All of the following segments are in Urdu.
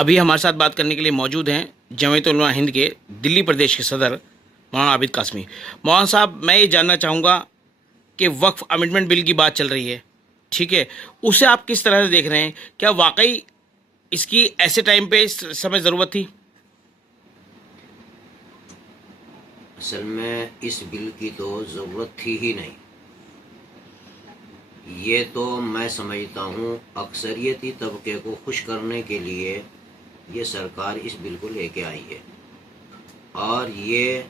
ابھی ہمارے ساتھ بات کرنے کے لیے موجود ہیں جمعیت علماء ہند کے دلی پردیش کے صدر مولانا عابد قاسمی۔ مولانا صاحب، میں یہ جاننا چاہوں گا کہ وقف امنڈمنٹ بل کی بات چل رہی ہے، ٹھیک ہے، اسے آپ کس طرح سے دیکھ رہے ہیں؟ کیا واقعی اس کی ایسے ٹائم پہ اس سمے ضرورت تھی؟ اصل میں اس بل کی تو ضرورت تھی ہی نہیں۔ یہ تو میں سمجھتا ہوں اکثریتی طبقے کو خوش کرنے کے لیے یہ سرکار اس بل کو لے کے آئی ہے، اور یہ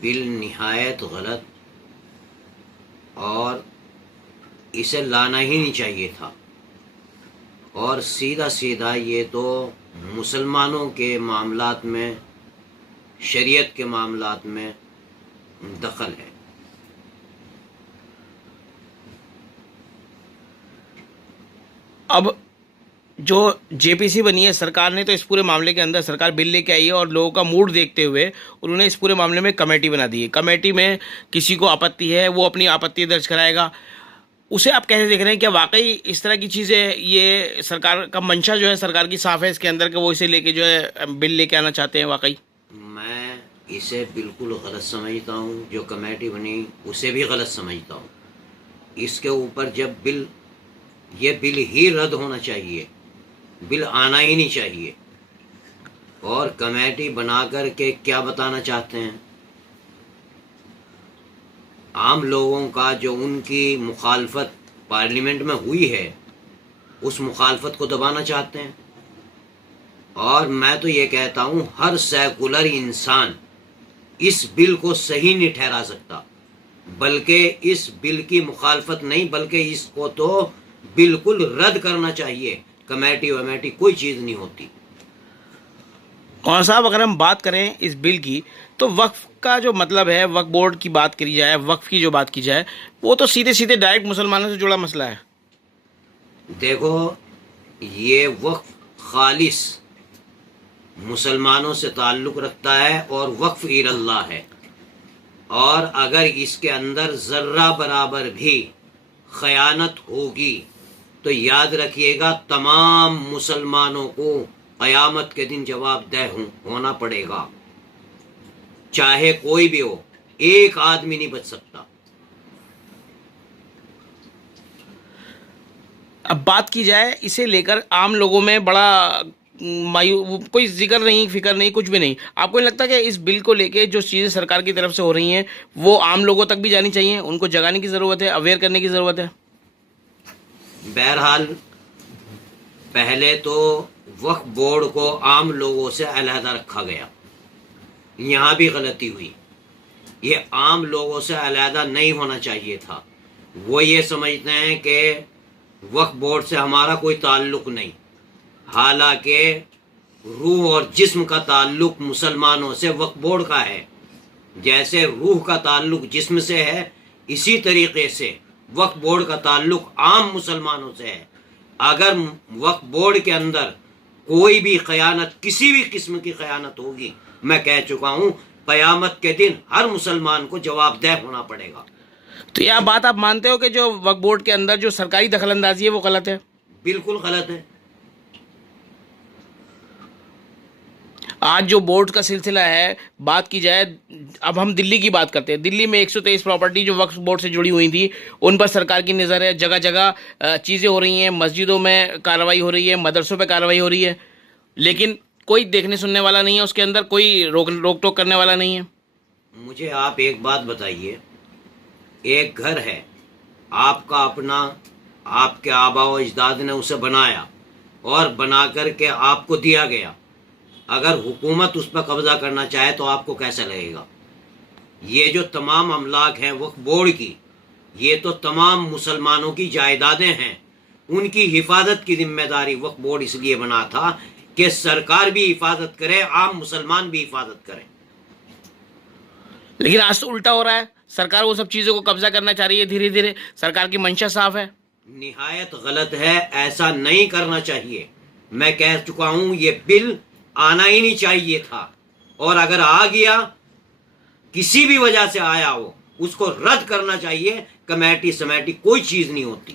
بل نہایت غلط اور اسے لانا ہی نہیں چاہیے تھا، اور سیدھا سیدھا یہ تو مسلمانوں کے معاملات میں، شریعت کے معاملات میں دخل ہے۔ اب جو جے پی سی بنی ہے سرکار نے، تو اس پورے معاملے کے اندر سرکار بل لے کے آئی ہے، اور لوگوں کا موڈ دیکھتے ہوئے انہوں نے اس پورے معاملے میں کمیٹی بنا دی ہے۔ کمیٹی میں کسی کو آپتی ہے وہ اپنی آپتی درج کرائے گا۔ اسے آپ کیسے دیکھ رہے ہیں؟ کیا واقعی اس طرح کی چیزیں، یہ سرکار کا منشا جو ہے سرکار کی صاف ہے اس کے اندر کہ وہ اسے لے کے جو ہے بل لے کے آنا چاہتے ہیں واقعی؟ میں اسے بالکل غلط سمجھتا ہوں، جو کمیٹی بنی اسے بھی غلط سمجھتا ہوں۔ اس کے اوپر جب یہ بل ہی رد ہونا چاہیے، بل آنا ہی نہیں چاہیے، اور کمیٹی بنا کر کے کیا بتانا چاہتے ہیں؟ عام لوگوں کا جو ان کی مخالفت پارلیمنٹ میں ہوئی ہے اس مخالفت کو دبانا چاہتے ہیں۔ اور میں تو یہ کہتا ہوں ہر سیکولر انسان اس بل کو صحیح نہیں ٹھہرا سکتا، بلکہ اس بل کی مخالفت نہیں، بلکہ اس کو تو بالکل رد کرنا چاہیے۔ کمیٹی ومیٹی کوئی چیز نہیں ہوتی۔ مولانا صاحب، اگر ہم بات کریں اس بل کی، تو وقف کا جو مطلب ہے، وقف بورڈ کی بات کری جائے، وقف کی جو بات کی جائے، وہ تو سیدھے سیدھے ڈائریکٹ مسلمانوں سے جڑا مسئلہ ہے۔ دیکھو، یہ وقف خالص مسلمانوں سے تعلق رکھتا ہے اور وقف اللہ ہے، اور اگر اس کے اندر ذرہ برابر بھی خیانت ہوگی تو یاد رکھیے گا تمام مسلمانوں کو قیامت کے دن جواب دہ ہونا پڑے گا، چاہے کوئی بھی ہو، ایک آدمی نہیں بچ سکتا۔ اب بات کی جائے اسے لے کر عام لوگوں میں بڑا کوئی ذکر نہیں، فکر نہیں، کچھ بھی نہیں۔ آپ کو نہیں لگتا کہ اس بل کو لے کے جو چیزیں سرکار کی طرف سے ہو رہی ہیں وہ عام لوگوں تک بھی جانی چاہیے؟ ان کو جگانے کی ضرورت ہے، اویئر کرنے کی ضرورت ہے۔ بہرحال پہلے تو وقف بورڈ کو عام لوگوں سے علیحدہ رکھا گیا، یہاں بھی غلطی ہوئی۔ یہ عام لوگوں سے علیحدہ نہیں ہونا چاہیے تھا۔ وہ یہ سمجھتے ہیں کہ وقف بورڈ سے ہمارا کوئی تعلق نہیں، حالانکہ روح اور جسم کا تعلق مسلمانوں سے وقف بورڈ کا ہے۔ جیسے روح کا تعلق جسم سے ہے، اسی طریقے سے وقف بورڈ کا تعلق عام مسلمانوں سے ہے۔ اگر وقف بورڈ کے اندر کوئی بھی خیانت، کسی بھی قسم کی خیانت ہوگی، میں کہہ چکا ہوں قیامت کے دن ہر مسلمان کو جواب دہ ہونا پڑے گا۔ تو یہ بات آپ مانتے ہو کہ جو وقف بورڈ کے اندر جو سرکاری دخل اندازی ہے وہ غلط ہے؟ بالکل غلط ہے۔ آج جو بورڈ کا سلسلہ ہے، بات کی جائے، اب ہم دلی کی بات کرتے ہیں، دلی میں 123 پراپرٹی جو وقف بورڈ سے جڑی ہوئی تھی ان پر سرکار کی نظر ہے، جگہ جگہ چیزیں ہو رہی ہیں، مسجدوں میں کارروائی ہو رہی ہے، مدرسوں پہ کارروائی ہو رہی ہے، لیکن کوئی دیکھنے سننے والا نہیں ہے، اس کے اندر کوئی روک ٹوک کرنے والا نہیں ہے۔ مجھے آپ ایک بات بتائیے، ایک گھر ہے آپ کا اپنا، آپ کے آبا و اجداد نے اسے بنایا اور بنا کر کے آپ کو دیا گیا، اگر حکومت اس پر قبضہ کرنا چاہے تو آپ کو کیسا لگے گا؟ یہ جو تمام املاک ہیں وقف بورڈ کی، یہ تو تمام مسلمانوں کی جائیدادیں ہیں، ان کی حفاظت کی ذمہ داری وقف بورڈ اس لیے بنا تھا کہ سرکار بھی حفاظت کرے، عام مسلمان بھی حفاظت کرے۔ لیکن آج تو الٹا ہو رہا ہے، سرکار وہ سب چیزوں کو قبضہ کرنا چاہ رہی ہے دھیرے دھیرے، سرکار کی منشا صاف ہے۔ نہایت غلط ہے، ایسا نہیں کرنا چاہیے۔ میں کہہ چکا ہوں یہ بل آنا ہی نہیں چاہیے تھا، اور اگر آ گیا، کسی بھی وجہ سے آیا ہو، اس کو رد کرنا چاہیے۔ کمیٹی سمیٹی کوئی چیز نہیں ہوتی۔